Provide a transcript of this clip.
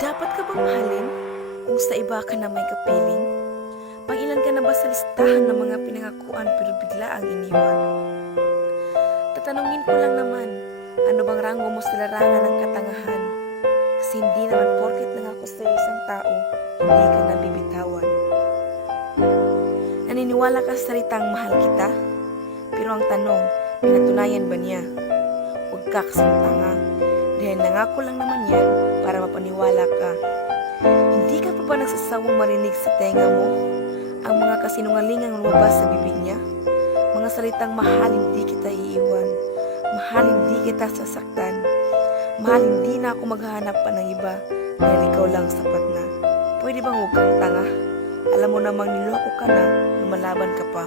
Dapat ka bang mahalin kung sa iba ka na may kapiling? Pangilan ka na ba sa listahan ng mga pinangakuan pero bigla ang iniwan? Tatanungin ko lang naman, ano bang rango mo sa larangan ng katangahan? Kasi hindi naman porket lang ako sa isang tao, hindi ka nabibitawan. Naniniwala ka sa salitang mahal kita? Pero ang tanong, pinatunayan ba niya? Huwag ka kasing tanga, dahil nangako lang naman yan para mapaniwala ka. Hindi ka pa ba nagsasawang marinig sa tenga mo ang mga kasinungalingang lumabas sa bibig niya? Mga salitang mahal hindi kita iiwan, mahal hindi kita sasaktan, mahal hindi na ako maghahanap pa ng iba dahil ikaw lang sapat na. Pwede bang huwag kang tanga? Alam mo namang niloko ka na, lumalaban ka pa.